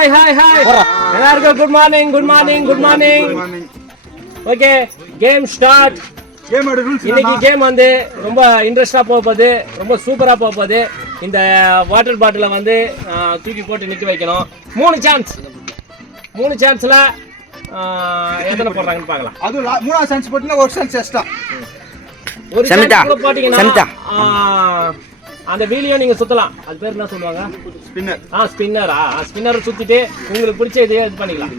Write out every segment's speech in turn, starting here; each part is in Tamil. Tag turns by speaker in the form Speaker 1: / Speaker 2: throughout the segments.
Speaker 1: ஹாய் ஹாய் ஹாய் எல்லாருக்கும் good morning good morning good morning okay game start இன்னைக்கு கேம் வந்து ரொம்ப இன்ட்ரெஸ்டா போக போகுது ரொம்ப சூப்பரா போக போகுது இந்த வாட்டர் பாட்டிலை வந்து தூக்கி போட்டு நிக்க வைக்கணும். மூணு சான்ஸ் மூணு சான்ஸ்ல எத்தனை போடுறாங்கன்னு பார்க்கலாம்.
Speaker 2: அது மூணாவது சான்ஸ் போட்டுனா ஒரு சான்ஸ் எக்ஸ்ட்ரா
Speaker 1: ஒரு சான்ஸ் போட்டீங்கன்னா அந்த வீலையும் நீங்க சுத்தலாம். அது பேர் என்ன சொல்லுவாங்க?
Speaker 2: ஸ்பின்னர்
Speaker 1: ஆ ஸ்பின்னரா ஸ்பின்னர் சுத்திட்டு உங்களுக்கு பிடிச்ச இதையே இது பண்ணிக்கலாம்.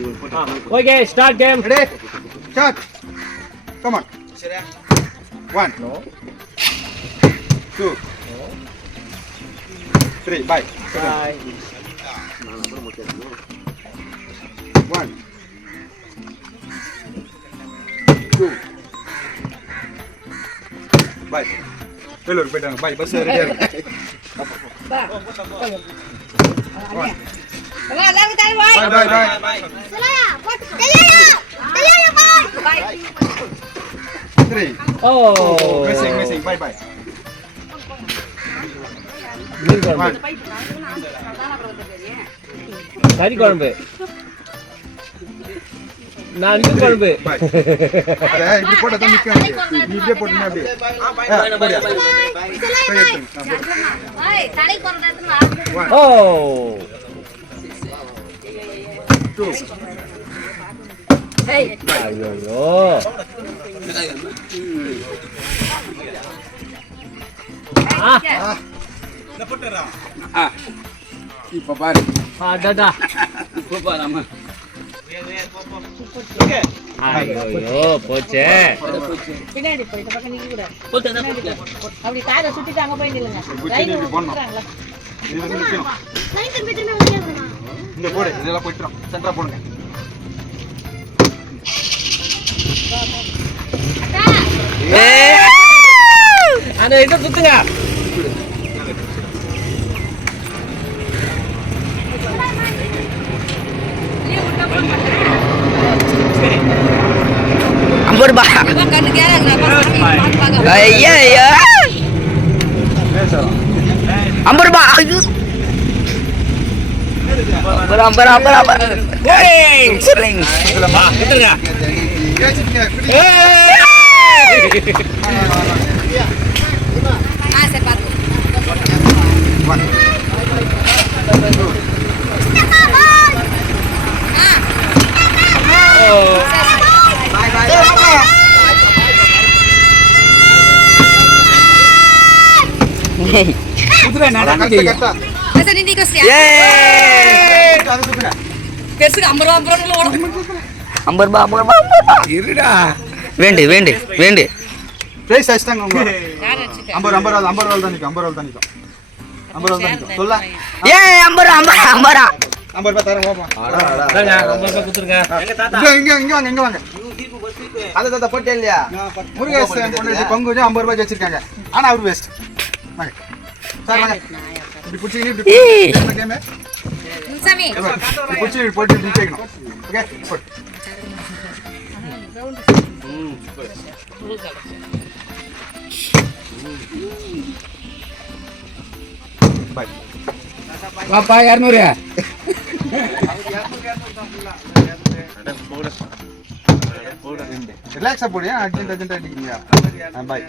Speaker 1: Okay start game
Speaker 2: ready start come on 1 2 3 bye 1 2 bye Vellore போயிட்டாங்க பை பஸ் ரெடியா இருக்கு
Speaker 1: கறி குழம்பு நான் குழம்பு.
Speaker 2: இப்படி போட்டா தான் நிக்க நீ இப்படியே போட்டுனா அப்படியே.
Speaker 1: ஓ. ஐயோ
Speaker 3: இப்ப பாரு
Speaker 1: ஐயோ போச்சே
Speaker 4: பின்னாடி போய் இந்த பக்கம் நிக்க கூடாது அப்படி காரை சுத்திட்டு அங்க போய் நில்லுங்க. லைன். விட்டுறாங்களா?
Speaker 2: இங்க போடு இதெல்லாம் போயிட்டுரும் சென்டரா போடுங்க.
Speaker 1: அந்த இதை சுத்துங்க.
Speaker 3: ஐம்பது ரூபா ஐயா ஐயா ஐம்பது ரூபா ஐயோ ஐம்பது ஐம்பது ஐம்பது ஐம்பது சொல்லுங்க
Speaker 1: வா விட்டுருங்க
Speaker 2: ஏச்சிங்க இப்படி கரெக்டா கரெக்டா
Speaker 3: ஏய்
Speaker 2: அது
Speaker 3: ஐம்பது ரூபா ஐம்பது ரூபா ரூபா இருடா. வேண்டு வேண்டு வேண்டு.
Speaker 2: பிரைஸ் அடிச்சிட்டாங்க உங்க. ஐம்பது ஐம்பது ரூபா ஐம்பது ரூபா தான் நிக்கும் ஐம்பது ரூபா தான் நிக்கும். ஐம்பது ரூபா தான் சொல்ல.
Speaker 3: ஏ ஐம்பது ரூபா ஐம்பது ஐம்பது ரூபா.
Speaker 2: ஐம்பது ரூபா தரேன்
Speaker 1: இந்தாங்க, ஐம்பது ரூபாய் கொடுத்துருங்க.
Speaker 2: இங்க இங்க இங்க வாங்க இங்க வாங்க.
Speaker 3: அதை தத்த போட்டே இல்லையா?
Speaker 2: முருகேசன் பொண்ணு பங்கு ஐம்பது ரூபாய்க்கு வச்சிருக்காங்க. ஆனா அவர் வேஸ்ட்
Speaker 3: பாப்பா இரநூறு
Speaker 2: ரிலாக்ஸா போடியா அர்ஜென்ட் அர்ஜென்ட் அடிக்கிறீங்க பாய்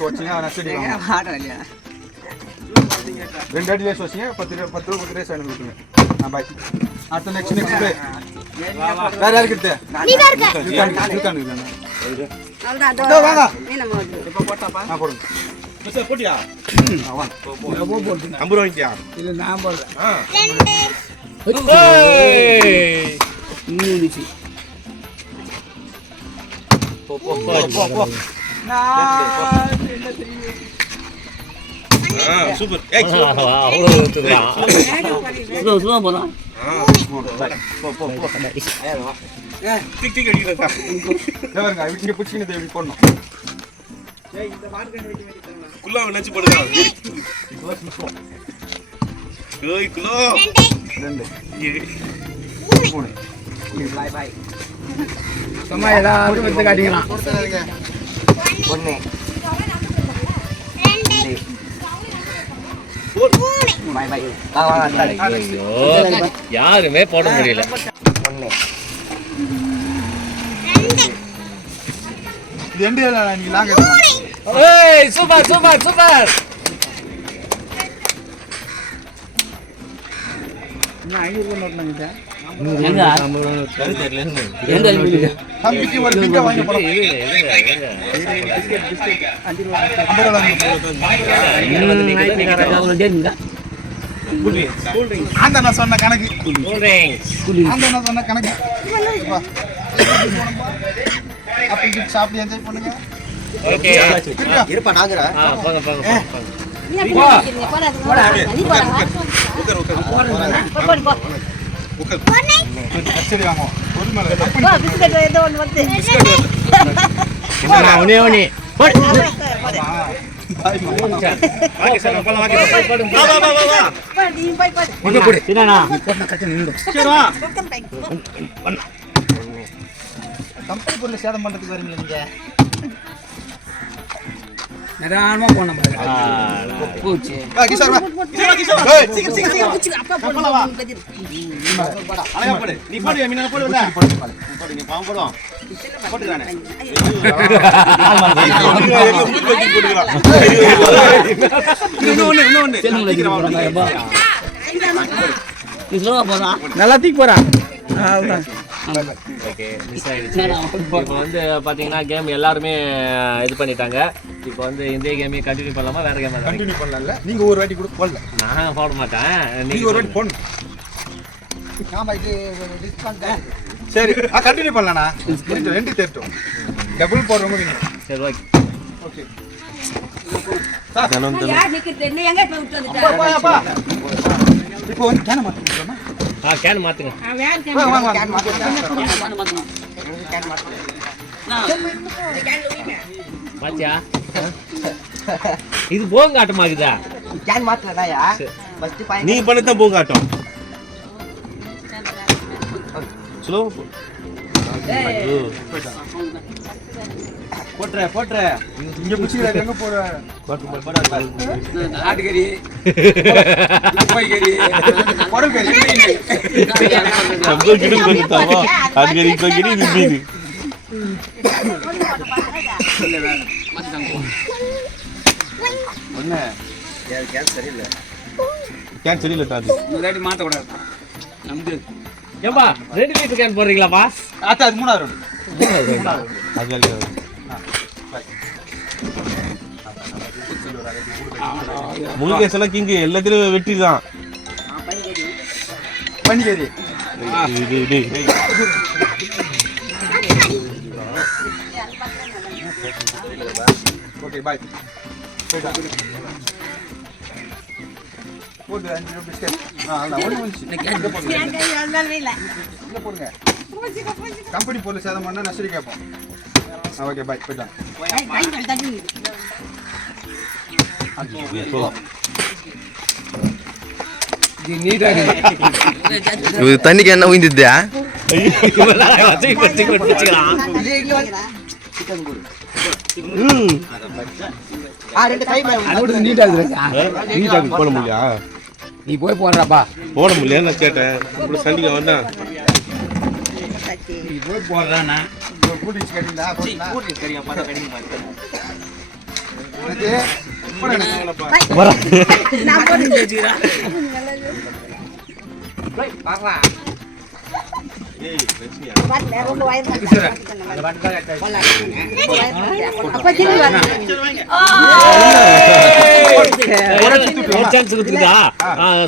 Speaker 2: வச்சிங்க நச்சடி ரெண்டு அடி ரேஸ் வச்சிங்க பத்து ரூபா பத்து ரூபா பத்து ரேஸ் ஆ பாய் அடுத்த நெக்ஸ்ட் நெக்ஸ்ட் வேற யாருக்கு எடுத்து இருக்காங்க இருக்காங்க இருக்காங்க இதோ வாங்க ஆ. போடுங்க ஆ, வாங்க
Speaker 1: அவ்வளோ ஊத்துதுடா.
Speaker 2: இதோ பாருங்க இங்க பிடிச்சிக்கிட்டு இப்படி போடணும்
Speaker 5: குள்ளா நினைச்சு போடுங்க ஏய் குள்ளா
Speaker 2: ரெண்டு மூணு
Speaker 3: சும்மா ஏதாவது எடுத்து காட்டிக்கலாம் ஒன்று பாய் பாய்
Speaker 1: யாருமே போட முடியல
Speaker 3: ஒன்று
Speaker 2: இது இல்லை நீங்க லாங்
Speaker 1: ஏய் சூப்பர் சூப்பர் சூப்பர்.
Speaker 2: தம்பிக்கு ஒரு பிங்கை வாங்கி போலாம் ஐம்பது ரூபா வாங்கி அந்த நான் சொன்ன கணக்கு. அந்த நான் சொன்ன கணக்கு. வா. அப்படி சாப்பிட்டு என்ஜாய் பண்ணுங்க.
Speaker 1: ஓகே
Speaker 2: இருப்பா நாங்கிற
Speaker 1: ஆ போங்க போங்க போங்க
Speaker 4: நீ அப்படி நிக்கிறீங்க, போடா, போடா. நீ போடா, போ, போ, போ.
Speaker 2: சரி வாங்க. ஒரு மேல.
Speaker 4: போ, பிஸ்கட் ஏதோ ஒண்ணு வருது.
Speaker 1: ஒண்ணே ஒண்ணே
Speaker 4: போ, நீ போய் பாரு.
Speaker 2: கம்பெனி பொருள் சேதம் பண்றதுக்கு வரீங்களா நீங்க.
Speaker 3: நிதானமா போன பூச்சி.
Speaker 2: ஆ, கிஷோர் வா. ஏய், சீக்கிரம், சீக்கிரம், சீக்கிரம்.
Speaker 4: பிடிச்சிக்க, அப்பா போடு, உனக்கு தெரியும்.
Speaker 3: நல்லா தூக்கி போறான்
Speaker 1: ஓகே மிஸ் ஆயிடுச்சு. இப்போ வந்து பாத்தீங்கன்னா கேம் எல்லாருமே இது பண்ணிட்டாங்க. இப்போ வந்து இந்த கேமே கண்டினியூ பண்ணலாமா? வேற கேம்
Speaker 2: கண்டினியூ பண்ணல நீங்க ஒரு வாட்டி கூட போடல.
Speaker 1: நான் போட மாட்டேன்.
Speaker 2: நீங்க ஒரு வாட்டி போடணும் சரி. ஆ கண்டினியூ பண்ணலாம்ண்ணா. முடிஞ்சு ரெண்டு தேர்ட்டும் டபுள் போடுறவங்க வின்
Speaker 1: சரி ஓகே.
Speaker 2: ஓகே
Speaker 4: இப்ப
Speaker 2: வந்து கேன மாத்திக்கலாமா?
Speaker 1: ஆ கேன் மாத்துங்க.
Speaker 2: வாங்க வாங்க
Speaker 1: பாத்தியா இது போங்க ஆட்டமாகுதா
Speaker 3: கேன் மாத்தலதாயா ஃபர்ஸ்ட் பாயிண்ட்
Speaker 5: நீ பண்ணதான் போங்காட்டம். ஸ்லோ போட்டுற போட்டுற
Speaker 2: இங்க பிடிச்சிக்கிறாரு எங்க போற
Speaker 3: ஆட்டுக்கறி
Speaker 2: குடல் கறி
Speaker 5: ரொம்ப கிடு பண்ணிட்டாவா அது கறி இது மீது ஒண்ணு கேன் சரியில்லை தாது
Speaker 3: முன்னாடி நம்பி
Speaker 1: ஏம்பா ரெண்டு லிட்டர் கேன் போடுறீங்களாப்பா
Speaker 2: அத்தா அது மூணாவது.
Speaker 5: அது வேலை முருகேஷ் எல்லாம் கிங்கு எல்லாத்திலும் வெற்றி தான்.
Speaker 2: பனிக்கறி ஓகே பாய் போட்டு அஞ்சு பிஸ்கட். ஒன்று போடுங்க. கம்பெனி பொருள் சேதம் பண்ணா நஷ்டம் கேட்போம். ஓகே பாய் போயிட்டான்
Speaker 6: தண்ணிக்கு என்ன
Speaker 1: வச்சுக்கலாம்
Speaker 3: ஆ? ரெண்டு கை மேல
Speaker 5: நீட்டாக நீட்டாக போட முடியா
Speaker 3: நீ போய் போடுறாப்பா.
Speaker 5: போட முடியல நான் கேட்டேன். அப்புறம் சண்டிகை வந்தான்.
Speaker 3: நீ போய் போடுறானா
Speaker 2: கூட்டிச்சு கேட்டீங்களா போட்டீங்களா இது போடுங்க
Speaker 4: நான் போட்டு வரல, ரொம்ப வயசு அப்பா திரும்பி வா.
Speaker 1: ஒரு சான்ஸ் குத்துக்குதா ஆ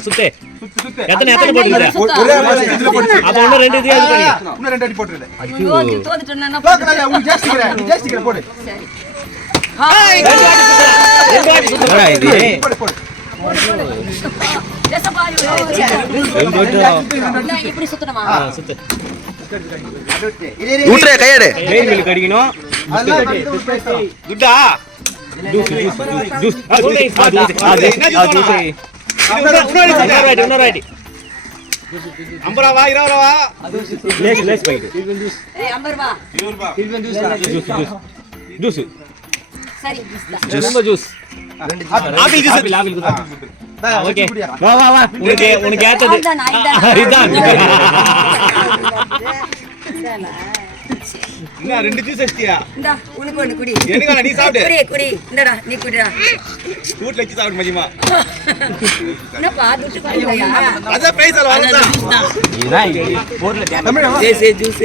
Speaker 1: சுத்தே எத்தனை எத்தனை போட்டுக்குது
Speaker 2: ஒ- ஒரே மாதிரி இதுல போட்டு
Speaker 1: அப்ப இன்னும் ரெண்டு இது? அது பண்ணி
Speaker 2: இன்னும் ரெண்டு அடி
Speaker 4: ஐயோ, தோத்துட்டேன்னா
Speaker 2: போடு.
Speaker 1: ரெண்டு சுத்துறா
Speaker 4: இப்படி சுத்தணுமா?
Speaker 1: ஆ சுத்து.
Speaker 6: ஊட்டுற கையாடு.
Speaker 5: மெயின் மில்லுக்கு அடிக்கணும்
Speaker 2: அதெல்லாம் வந்து பேசுறோம்.
Speaker 5: துட்டா ஜூஸ் ஜூஸ் ஜூஸ் ஜூஸ்
Speaker 1: இன்னொரு வாட்டி இன்னொரு
Speaker 5: லேஸ் லேஸ்
Speaker 4: ஐம்பது ரூபா.
Speaker 5: Juice. Juice
Speaker 6: apple juice
Speaker 1: apple apple okay. வா வா வா. உனக்கு உனக்கு ஏத்தது?
Speaker 4: இதான், இதான்.
Speaker 1: இதான்
Speaker 6: என்ன ரெண்டு ஜூஸ் வச்சிட்டியா
Speaker 4: இந்தா, உனக்கு ஒண்ணு குடி.
Speaker 6: எனக்கு நீ சாப்பிடு.
Speaker 4: குடி, குடி. இந்தாடா, நீ குடிடா.
Speaker 6: வீட்ல வச்சு சாப்பிடு மதியமா.
Speaker 4: என்னப்பா, துட்டு குடிக்கலையா?
Speaker 6: அதான் பிரைஸ் அல்ல வரதான் தமிழ்?
Speaker 7: ஜூஸ் ஜூஸ்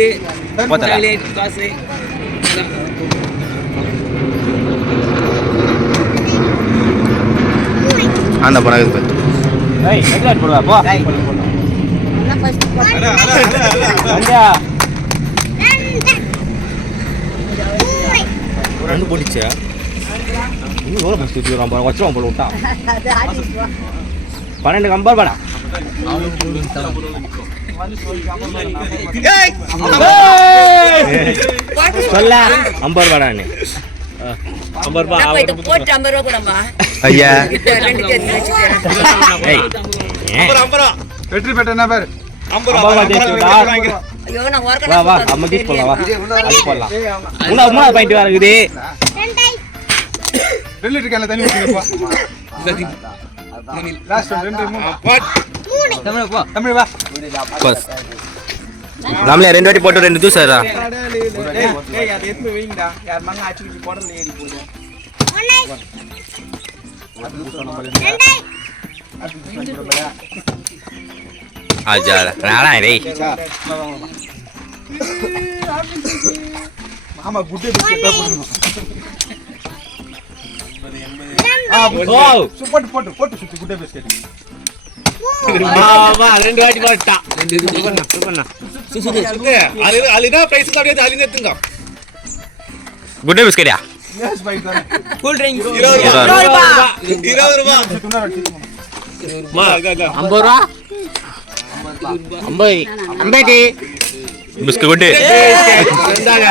Speaker 7: சாக்லேட் காசு
Speaker 8: அந்த பணம் பாரு
Speaker 1: ஏய் ரெகுலேட் போடுவா போ.
Speaker 4: என்ன first போடு.
Speaker 1: வந்தா
Speaker 5: ரெண்டு போடிச்சா இன்னும் எவ்வளோ.
Speaker 1: பன்னெண்டு கம்பர் படா சொல்ல ஐம்பது ரூபாடான்னு ஐம்பது ரூபா
Speaker 4: நான் போயிட்டு போட்டு ஐம்பது ரூபா கூடம்பா.
Speaker 8: ஐயா.
Speaker 2: வெற்றி பெற்ற
Speaker 8: பஸ் நம்மளே ரெண்டு வாட்டி போட்டு ரெண்டு ஜூஸ் ஆடுறா ஆஜா நானா டேய்
Speaker 2: ஆமா குட்டே பிஸ்கெட் தான் போடணும்
Speaker 1: ஓ
Speaker 2: சு, போட்டு போட்டு போட்டு சுத்தி குட்டே பிஸ்கெட்
Speaker 1: வா ரெண்டு வாட்டி போட்டா
Speaker 6: சுத்து. அது அது என்ன price க்கு அப்படியே அதுல இருந்து எடுத்துங்க.
Speaker 8: குட்டே பிஸ்கெட்டியா
Speaker 2: பைக் தானே
Speaker 6: இருபது ரூபா.
Speaker 8: இருபது
Speaker 1: ரூபா.
Speaker 6: இருபது ரூபா.
Speaker 2: துணை வச்சு
Speaker 1: மா, ஐம்பது ரூபா. ஐம்பது. ஐம்பது.
Speaker 8: Biscuit good.
Speaker 1: ரெண்டாங்க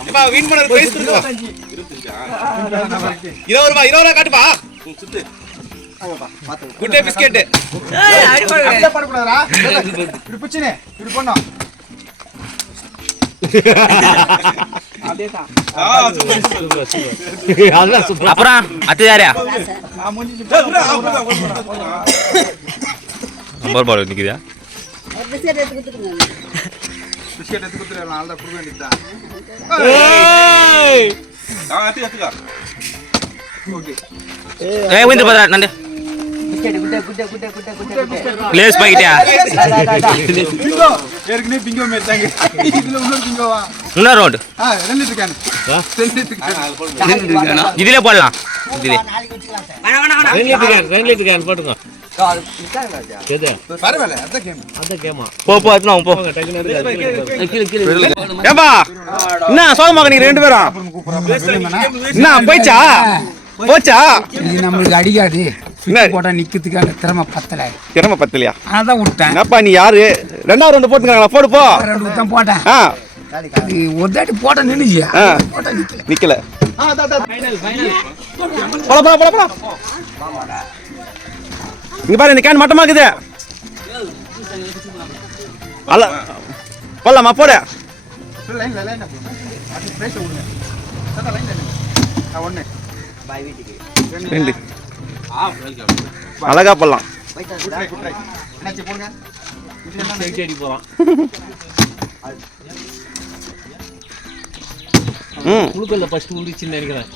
Speaker 6: அப்பா, win பண்ணது prize கொடுங்க. இருபது ரூபா, இருபது ரூபா காட்டுப்பா. குட்டே பிஸ்கெட்
Speaker 2: அப்படியே
Speaker 8: அப்புறம் அத்து யாரா
Speaker 2: நான் முடிஞ்சு
Speaker 8: ஐம்பது ரூபாய் நிற்குதா
Speaker 4: ஒரு பிஸ்கட் எடுத்து
Speaker 8: பாக்கெட்டியா?
Speaker 2: பிங்கோ ஏற்கனவே பிங்கோ மாரி தாங்க. இதுல இன்னொரு பிங்கோவா
Speaker 8: இன்னொரு ரோடு
Speaker 2: ஆ ரெண்டு லிட்டர் கேன் ரெண்டு லிட்டர் கேன்
Speaker 8: இதுல போடலாம். இதுல
Speaker 1: ரெண்டு லிட்டர் கேன் ரெண்டு லிட்டர் கேன் போட்டுங்க எது?
Speaker 2: பரவாயில்ல அதான் கேம்.
Speaker 1: அந்த கேமா.
Speaker 8: போ போ எத்தனை போ.
Speaker 1: போங்க டக்குனு எடுத்து
Speaker 5: ஏப்பா என்ன சோகமாக நீங்க ரெண்டு பேரும்? என்ன போயிச்சா? போச்சா
Speaker 9: இது நம்மளுக்கு அடிக்காது. போட்டா நிக்கிறதுக்கு அந்த திறமை பத்தல.
Speaker 5: திறமை பத்தலையா?
Speaker 9: அதான் விட்டேன்.
Speaker 5: என்னப்பா நீ யாரு? ரெண்டாவது ரெண்டு போட்டுக்காங்களா போடு போ.
Speaker 9: ரெண்டு தான் போட்டேன்.
Speaker 5: ஆ.
Speaker 9: ஒரு தாட்டி போட்ட நின்னுச்சு
Speaker 5: ஆ.
Speaker 9: போட்டா நிக்கல.
Speaker 5: நிக்கல.
Speaker 1: ஃபைனல் ஃபைனல்
Speaker 5: போல போல போல போல இங்க பாரு இந்த கேன் மட்டமாக்குது அல்ல போலாமா போடு. ரெண்டு. அழகா போடலாம்.
Speaker 2: குட் ட்ரை குட் ட்ரை என்னாச்சு போடுங்க இது என்ன
Speaker 1: செடி அடி போறான்
Speaker 5: ம்.
Speaker 1: குழுக்கல்ல ஃபர்ஸ்ட் உண்டிச்சுன்னு நினைக்கிறேன்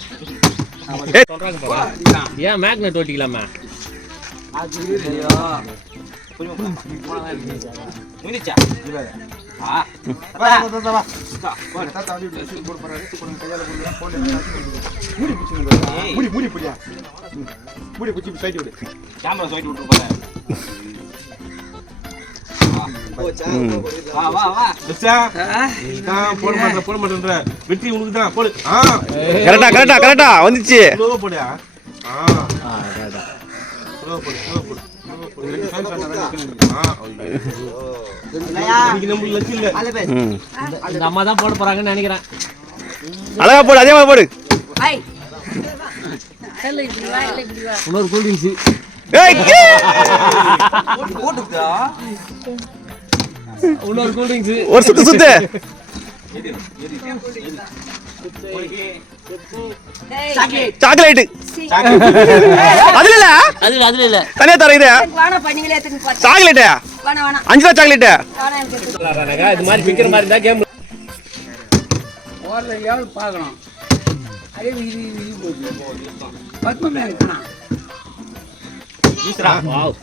Speaker 1: ஏன் மேக்னெட் ஓட்டிக்கலாமா?
Speaker 2: மூடி மூடி மூடி பிடியா மூடி பிடிச்சி சைடு விடு
Speaker 5: போட மாட்டேன் போட மாட்டேன்ற வெற்றி உனக்கு தான் போடு கரெக்டா கரெக்டா கரெக்டா வந்துச்சு. போடியா ம்.
Speaker 1: இந்த அம்மா தான் போட போறாங்கன்னு நினைக்கிறேன்.
Speaker 5: அழகா போடு அதே மாதிரி போடு
Speaker 4: ஐ. இல்ல, இப்படி வா, இல்ல, இப்படி வா.
Speaker 1: இன்னொரு கூல் ட்ரிங்க்ஸ்
Speaker 6: ஏய்
Speaker 1: இன்னொரு கூல் ட்ரிங்க்ஸ்
Speaker 6: ஒரு சுத்து சுத்து சாக்லேட் அதுல இல்ல
Speaker 7: அதுல அதுல இல்ல
Speaker 6: தனியா தர இது சாக்லேட் அஞ்சு ரூபா சாக்லேட்
Speaker 1: இது மாதிரி விற்கிற மாதிரி இருந்தா கேம்
Speaker 9: பார்க்கணும். அதே இது இது போச்சு பத்மமே இருக்குண்ணா
Speaker 1: வாவ்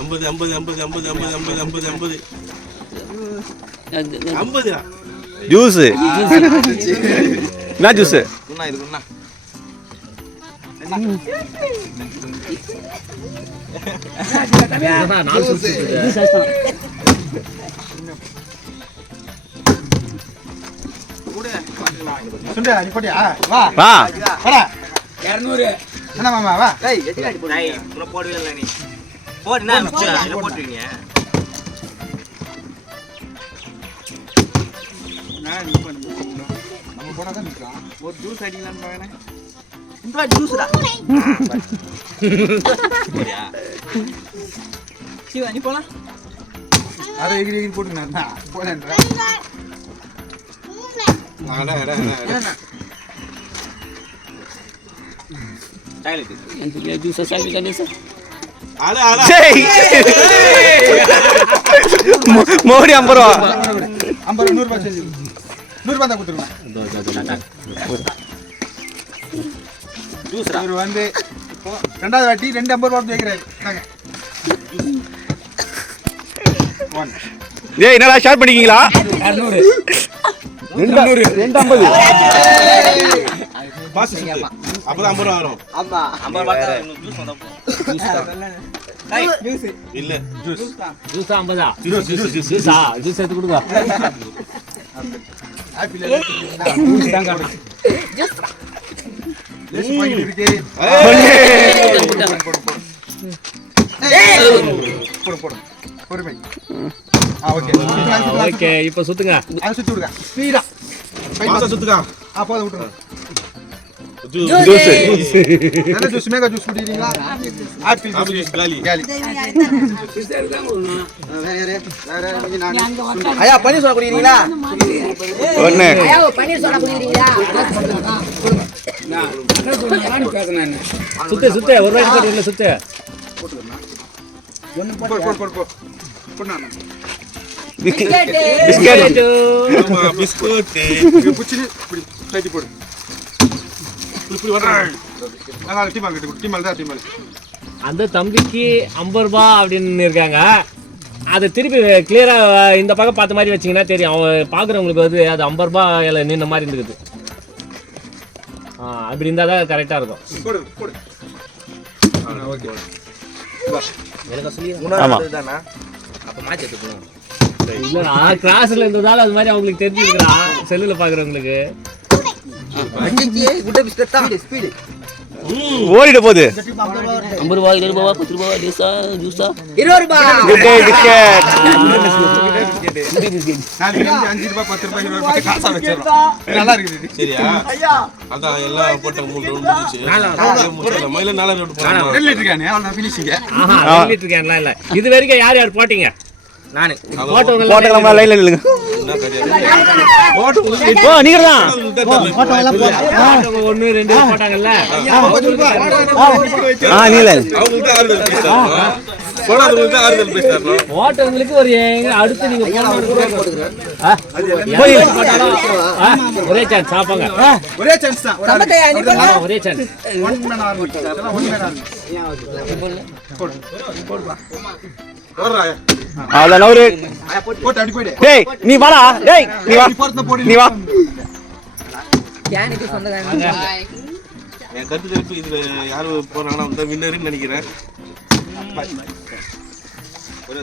Speaker 5: ஐம்பது ஐம்பது ஐம்பது ஐம்பது ஐம்பது ஐம்பது ஐம்பது
Speaker 6: ஜூஸ் என்ன ஜூஸ்
Speaker 1: சுத்து
Speaker 2: சுண்டா நீ போட்டியா வா.
Speaker 6: வா
Speaker 2: வாடா
Speaker 9: இரநூறு.
Speaker 2: என்ன மாமா வா
Speaker 10: ஏய் எத்தனை அடி போடு ஏய் உன போடவே இல்லை நீ போடு நான் இல்ல போட்டுறீங்க
Speaker 8: நான்
Speaker 2: நம்ம போனா தான் நிக்கலாம் ஒரு ஜூஸ் அடிக்கலாம்னு பாக்கறேன் இந்த வாட்டி ஜூஸ்டா சிவா நீ போலாம். அரை எகிரி எகிரி போட்டுனா போனேன்றா
Speaker 5: அடா அடா அடா
Speaker 7: ஜூஸ்
Speaker 5: சாப்பிட்டு கண்ணே
Speaker 6: சார் மோடி ஐம்பது ரூபா.
Speaker 2: ஐம்பது ரூபா நூறுபா நூறுபா தான் கொடுத்துருவேன். கொடுத்துருங்க இவர் வந்து இப்போ ரெண்டாவது வாட்டி ரெண்டு ஐம்பது ரூபா ஒன்
Speaker 6: ஏய் என்னடா ஷேர் பண்ணிக்கிங்களா?
Speaker 9: இரநூறு
Speaker 5: பாஸ் சுத்து அப்பதான் ஐம்பது ரூபா வரும். இல்ல. ஜூஸ்
Speaker 1: ஜூஸ் ஐம்பதா?
Speaker 5: ஜூஸ் ஜூஸ் ஜூஸ்
Speaker 1: ஜூஸா ஜூஸ் எடுத்து கொடுங்க
Speaker 2: பொறுமை ஓகே
Speaker 1: இப்போ சுத்துங்க.
Speaker 2: அதை சுத்தி விடுங்க ஸ்பீடா
Speaker 5: சுத்துக்கா
Speaker 2: அப்போ அதை விட்டுருங்க
Speaker 5: ஜூஸ்
Speaker 2: மேகா ஜூஸ் குடிக்கிறீங்களா?
Speaker 10: ஐயா
Speaker 11: பன்னீர் சோடா குடிக்கிறீங்களா?
Speaker 9: ஒண்ணு ஐயா
Speaker 1: சுத்து சுத்து ஒரு ரூபாய் இல்லை சுத்து.
Speaker 6: பிஸ்கட்
Speaker 1: அந்த தம்பிக்கு ஐம்பது ரூபா அப்படின்னு இருக்காங்க. அதை திருப்பி கிளியராக இந்த பக்கம் பார்த்த மாதிரி வச்சீங்கன்னா தெரியும். அவங்க பார்க்குறவங்களுக்கு வந்து அது ஐம்பது ரூபா நின்ன மாதிரி இருந்துக்குது. அப்படி இருந்தால் தான் கரெக்டாக இருக்கும்.
Speaker 2: போடு போடு ஓகே.
Speaker 6: ஆமாம்
Speaker 1: இல்லைண்ணா கிளாஸில் இருந்ததால அது மாதிரி அவங்களுக்கு தெரிஞ்சுக்கிறான் செல்லில் பார்க்குறவங்களுக்கு
Speaker 10: ஸ்பீடு
Speaker 6: ஓடிட போகுது.
Speaker 7: ஐம்பது ரூபா இருபது ரூபா பத்து ரூபா ஜூஸா ஜூஸா
Speaker 10: இருபது ரூபாய்
Speaker 6: குட் டே பிஸ்கெட்
Speaker 2: நாளைக்கு வந்து அஞ்சு ரூபாய் பத்து ரூபாய் இருபது ரூபாய் காசா வச்சிடறோம் சரியா இருக்குது
Speaker 5: சரியா அதான் எல்லாம் போட்ட மூணு ரவுண்ட் முடிஞ்சிச்சு மயில நாலு ரவுண்ட்
Speaker 2: ரெண்டு லிட்டர் கேனு ஃபினிஷிங்க
Speaker 1: இல்லை. இது வரைக்கும் யார் யார் போட்டீங்க?
Speaker 10: நானு
Speaker 1: போட்டவங்க
Speaker 6: போட்ட நம்ம லைன்ல
Speaker 5: தெரியாது
Speaker 6: ஓ நீங்க தான்.
Speaker 1: ரெண்டு போட்டாங்கல்ல?
Speaker 6: ஆ. நீல
Speaker 1: அடுத்து நீங்க ஒரே சான்ஸ் சாப்பாங்க.
Speaker 2: ஒரே சான்ஸ்
Speaker 5: போடுவா
Speaker 6: அவ்வளோ
Speaker 2: ஒரு
Speaker 6: டேய் நீ வாடா. டேய் நீ
Speaker 2: நீ
Speaker 6: வா.
Speaker 5: என் கருத்து தெரிவிப்பு இதில் யார் போகிறாங்கன்னா வின்னருன்னு நினைக்கிறேன். ஒரே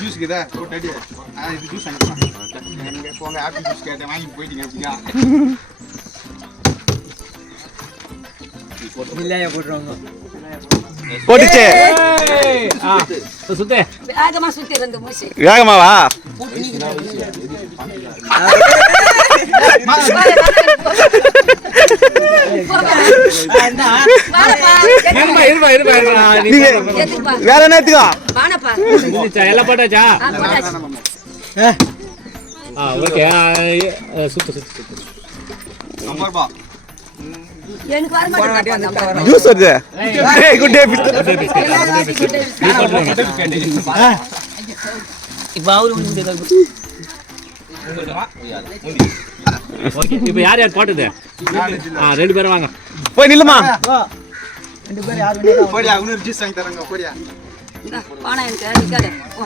Speaker 2: ஜூஸ் கேதா இது ஜூஸ் போங்க ஆப்பிள் ஜூஸ் கேட்டேன். வாங்கி போயிட்டீங்க அப்படியா
Speaker 9: இல்லையா போட்டுருவாங்க.
Speaker 6: போட்டுச்சு.
Speaker 1: சுத்து.
Speaker 4: வேகமா சுத்தி ரெண்டு மூசி
Speaker 6: வேகமாவா வேற?
Speaker 1: எல்லாம் போட்டாச்சா? ஓகே. சுத்து சுத்து சுத்து.
Speaker 6: ஜூஸ் வருது? ஏய் குட் டே
Speaker 3: இப்போ அவரு
Speaker 1: யார் யார் போட்டது? ஆ ரெண்டு பேரும் வாங்க.
Speaker 6: போய் நில்லுமா?
Speaker 2: போடியா இன்னொரு ஜூஸ் வாங்கி தரங்க போடியா.
Speaker 4: இந்தா, வாணா எனக்கு நிக்காத. ஓ.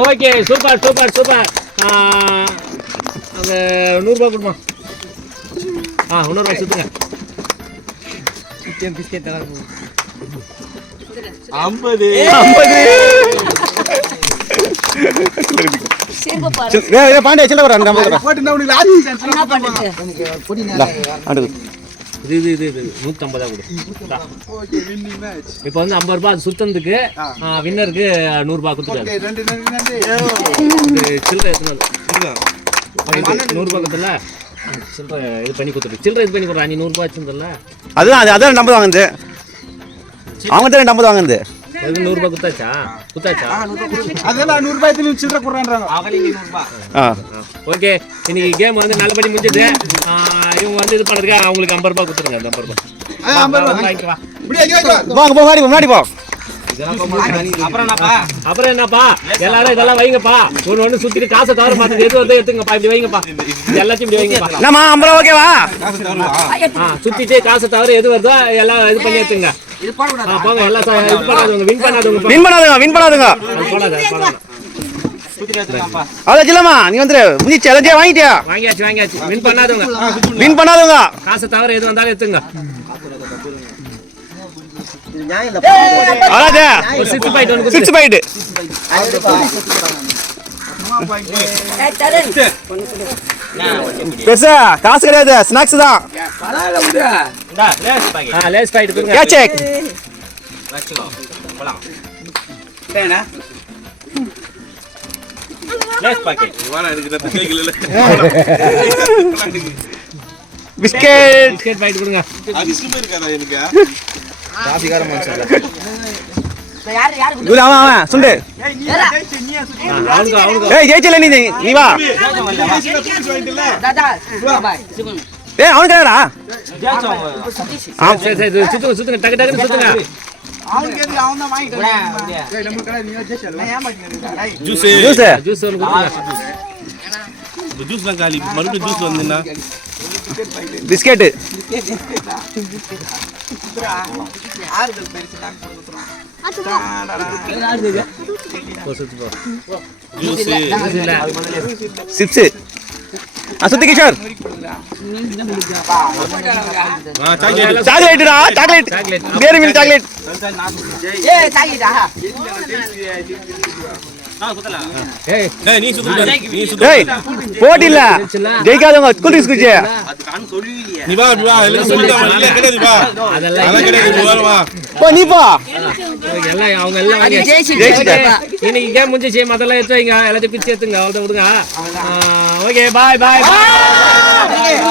Speaker 1: Okay super super super. ஆ, அந்த நூறுரூபா கொடுமா. ஆ இன்னொரு சுத்துங்க.
Speaker 9: பிஸ்கெட் தராங்க
Speaker 5: ஐம்பது.
Speaker 6: ஏய் பாண்டியா வர அடுத்து
Speaker 1: இது? இது இது இது நூற்றம்பதா கொடு. இப்போ வந்து ஐம்பது ரூபாய் அது சுத்தத்துக்கு வின்னருக்கு நூறுரூபா கொடுத்துட்டாரு.
Speaker 2: ஓகே ரெண்டு ரெண்டு ரெண்டு
Speaker 1: இது சில்லறை எத்தனை? நூறுரூபா கொடுத்தல? சில்லறை இது பண்ணி கொடுத்துரு சில்லறை இது பண்ணி கொடுறா நீ நூறுரூபா வச்சிருந்தல
Speaker 6: அதுதான் அது அதான் நம்பர் வாங்குது அவங்க தான் நம்பர் வாங்குது
Speaker 1: நூறுரூபா குத்தாச்சா குத்தாச்சா
Speaker 2: அதெல்லாம் நூறு ரூபாய் திரும்பி சில்லற குடுறான்றாங்க
Speaker 1: ஓகே இன்னைக்கு கேம் வந்து நல்லபடி முடிஞ்சது. இவங்க வந்து இது பண்ணுறதுக்கு அவங்களுக்கு ஐம்பது ரூபாய் கொடுத்துருங்க ஐம்பது
Speaker 2: ரூபா.
Speaker 6: வாங்க போ, முன்னாடி போ.
Speaker 1: அப்புறம் என்னப்பா? எல்லாரும் இதெல்லாம் வைங்கப்பா. ஒன்று சுத்திட்டு காசை தவிர பார்த்தது எது வந்து எடுத்துங்கப்பா. இப்படி வைங்கப்பா. எல்லாத்தையும் இப்படி வைங்கப்பா.
Speaker 6: என்னம்மா ஐம்பது ஓகேவா
Speaker 1: சுத்திட்டு காசை தவிர எது வருதோ எல்லாம் இது பண்ணி எடுத்துங்க. போங்க எல்லாம் இது பண்ணாதவங்க வின் பண்ணாதவங்க.
Speaker 6: வின் பண்ணாதுங்க வின் பண்ணாதுங்க.
Speaker 1: அது போடாத போடாத.
Speaker 6: அவ்வளோ நீ வந்துரு. முடிச்சு எல்லாத்தையும் வாங்கிட்டியா?
Speaker 1: வாங்கியாச்சு வாங்கியாச்சு. வின் பண்ணாதவங்க.
Speaker 6: வின் பண்ணாதவங்க.
Speaker 1: காசை தவிர எது வந்தாலும் எடுத்துங்க. Six point.
Speaker 6: பெருசா காசு கிடையாது ஸ்நாக்ஸ் தான் பிஸ்கெட்
Speaker 1: பிஸ்கெட் பாயிண்ட் கொடுங்க
Speaker 5: அது இஷ்டமே இருக்காதா எனக்கு
Speaker 4: யாரு யாரு
Speaker 6: இவரு அவன் அவன் சுண்டு. ஏய் ஜெயிச்சல நீ நீ வா.
Speaker 1: சரி சரி இது சுத்துங்க சுத்துங்க டக்கு டக்குன்னு சுத்துங்க.
Speaker 2: அவன் கடை
Speaker 5: ஜூஸ்
Speaker 6: ஜூஸ்
Speaker 1: ஜூஸ் ஒன்று கொடுங்க.
Speaker 5: இந்த ஜூஸ்லாம் காலி. மறுபடியும் ஜூஸ் வந்துன்னா
Speaker 6: பிஸ்கெட்
Speaker 2: ஆறுதல் பரிசு நான் கொடுத்துறோம்
Speaker 1: போ, சுத்து போ
Speaker 5: ஜூஸ்
Speaker 6: சுத்தி கிஷோர்
Speaker 5: சாக்லேட்
Speaker 6: சாக்லேட்டுடா சாக்லேட்
Speaker 1: சாக்லேட்
Speaker 6: சாக்லேட்
Speaker 4: ஏய் தாகிடா
Speaker 1: ஏய்
Speaker 5: டேய் நீ சுத்து நீ சுத்து
Speaker 6: ஏய் போட்டி இல்ல ஜெயிக்காதவங்க கூல் ட்ரிங்க்ஸ் குடிச்சு
Speaker 5: நீ வா நீ வா எல்லாம் சொல்லிட்டாங்க இல்ல கிடையாது வா.
Speaker 1: அதெல்லாம்
Speaker 5: அதெல்லாம் கிடையாது நீ வா வா.
Speaker 6: போ நீ போ.
Speaker 1: எல்லாம் அவங்க எல்லாம் வாங்கி
Speaker 6: ஜெயிச்சிட்டேன்
Speaker 1: இன்னைக்கு கேம் முடிஞ்சிச்சு. மத்தெல்லாம் எடுத்து வைங்க. எல்லாத்தையும் பிச்சு எடுத்துங்க. அவ்வளோதான் விடுங்க. ஓகே பாய் பாய் பாய்